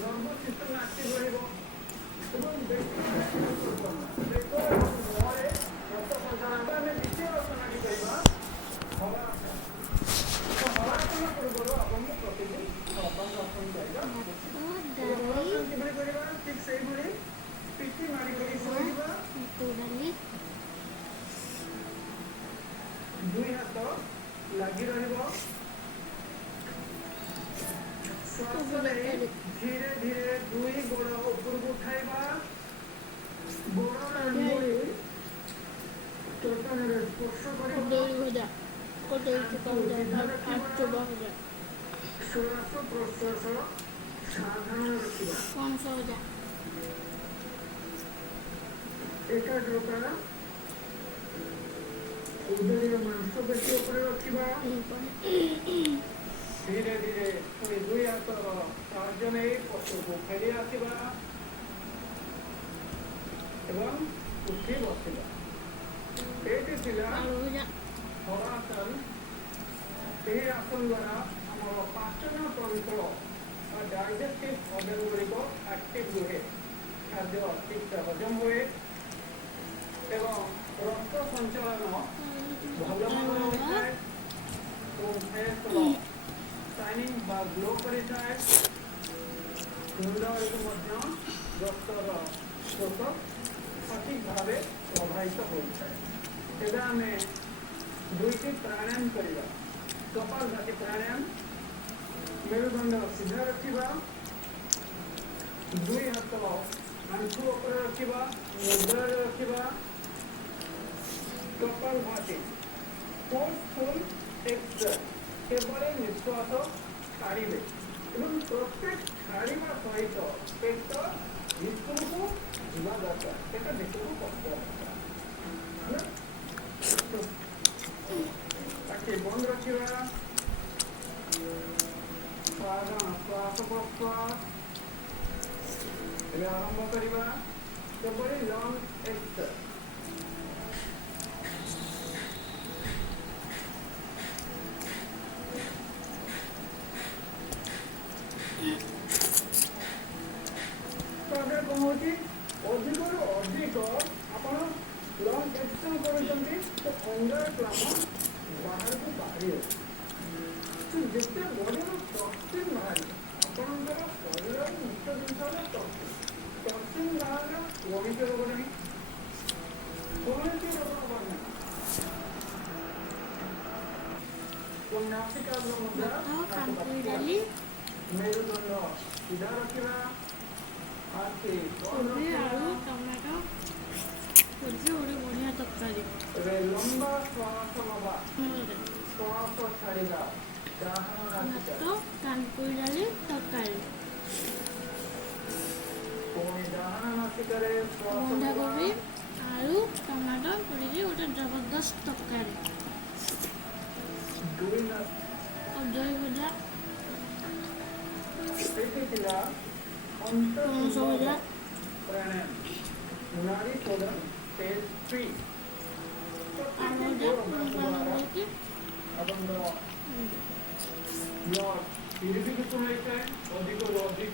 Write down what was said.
Nervous system active ରହିବ ଏବଂ ବେକ ଏବଂ ମୁହଁରେ ରକ୍ତ ସଞ୍ଚାଳନ। ଆମେ ଦ୍ୱିତୀୟ ଆସନଟି କରିବା ହଳାସନ। ତ ହଳାସନ ପୂର୍ବରୁ ଆପଣଙ୍କୁ ପ୍ରତିଦିନ ପଦ୍ମାସନ କରିବା ଉଚିତ। ହଳାସନ କିଭଳି କରିବା? ଠିକ୍ ସେଇଭଳି ପିଠି ମାଡ଼ିକରି ଶୋଇବା। ଦୁଇ ହାତ ଲାଗି ରହିବ। ଶ୍ୱାସ ନେଇ ଧୀରେ ଧୀରେ ଦୁଇ ଗୋଡ଼ ଉପରକୁ ଉଠାଇବା। ଗୋଡ଼ର ଆଙ୍ଗୁଳି ଚଟାଣରେ ସ୍ପର୍ଶ କରିବା। ଶ୍ୱାସ ପ୍ରଶ୍ୱାସ ସାଧାରଣ ରଖିବା। ଏକାଗ୍ରତା ଉଦରୀୟ ମାଂସପେଶୀ ଉପରେ ରଖିବା। ଧୀରେ ଧୀରେ ପୁଣି ଦୁଇ ହାତର ସାହାଯ୍ୟ ନେଇ ପଛକୁ ଫେରି ଆସିବା ଏବଂ ଉଠି ବସିବା। ଏଇଟି ଥିଲା ହଳାସନ। ଏହି ଆସନ ଦ୍ୱାରା ଆମର ପାଚନ ତନ୍ତ୍ର ବା ଡାଇଜେଷ୍ଟିଭ୍ ଅର୍ଗାନ୍ ଗୁଡ଼ିକ ଆକ୍ଟିଭ୍ ରୁହେ। ଖାଦ୍ୟ ଠିକ୍ସେ ହଜମ ହୁଏ ଏବଂ ରକ୍ତ ସଞ୍ଚାଳନ ଭଲ ଭାବରେ ହୋଇଥାଏ ଏବଂ ଫେସ୍ର ସାଇନିଂ ବା ଗ୍ଲୋ କରିଥାଏ। ମୁଣ୍ଡକୁ ମଧ୍ୟ ରକ୍ତର ସ୍ରୋତ ସଠିକ୍ ଭାବେ ପ୍ରବାହିତ ହୋଇଥାଏ। ଏବେ ଆମେ ଦୁଇଟି ପ୍ରାଣାୟାମ କରିବା। କପାଳଭାତି ପ୍ରାଣାୟାମ। ମେରୁଦଣ୍ଡ ସିଧା ରଖିବା। ଦୁଇ ହାତ ଆଣ୍ଠୁ ଉପରେ ରଖିବା। ମୁଦ୍ରାରେ ରଖିବା। କପାଳଭାତି ଫୋର୍ସଫୁଲ୍ ଏକ୍ସରସାଇଜ୍। କେବଳ ନିଶ୍ୱାସ ଛାଡ଼ିବେ ଏବଂ ପ୍ରତ୍ୟେକ ଛାଡ଼ିବା ସହିତ ପେଟ ଭିତରକୁ ଯିବା ଦରକାର। ପେଟ ଭିତରକୁ ପଶିବା ଦରକାର। ଆଖି ବନ୍ଦ ରଖିବା। ସାଧାରଣ ଶ୍ୱାସ ପ୍ରଶ୍ୱାସ ଏବେ ଆରମ୍ଭ କରିବା। କେବଳ ଲଙ୍ଗ୍ ଏକ୍ସରସାଇଜ୍। କହୁଛି ଅଧିକରୁ ଅଧିକ ଆପଣ ଲଙ୍ଗ୍ ଏକ୍ସରସାଇଜ୍ କରୁଛନ୍ତି ତ ଅଙ୍ଗାରକାମ୍ଳ ବାହାରକୁ ବାହାରି ଅଛି। ଯେତେ ବଡ଼ିରୁ ଟକ୍ସିନ୍ ବାହାରିବ ଆପଣଙ୍କର ଶରୀରର ମୁଖ୍ୟ ଜିନିଷ ହେଲା ଟକ୍ସିନ୍ ବାହାରିଲେ କୌଣସି ରୋଗ ନାହିଁ। କୌଣସି ରୋଗ ହବାର ନାହିଁ। ନାସିକାଗ୍ର ମୁଦ୍ରା। ମେରୁଦଣ୍ଡ ସିଧା ରଖିବା। ଆଳୁ ଟମାଟୋ ଗୋଟେ ବଢ଼ିଆ ତରକାରୀ। ଏବେ ଲମ୍ବା ଶ୍ୱାସ ନେବା। ଶ୍ୱାସ ଛାଡ଼ିବା। ଭାତ କାନପୁରୀ ଡାଲି ତରକାରୀ। ବନ୍ଧାକୋବି ଆଳୁ ଟମାଟୋ ପଡ଼ିକି ଗୋଟେ ଜବରଦସ୍ତ ତରକାରୀ। ଦହି ଭଜା ପଣସ ଭଜା। ଅଧିକରୁ ଅଧିକ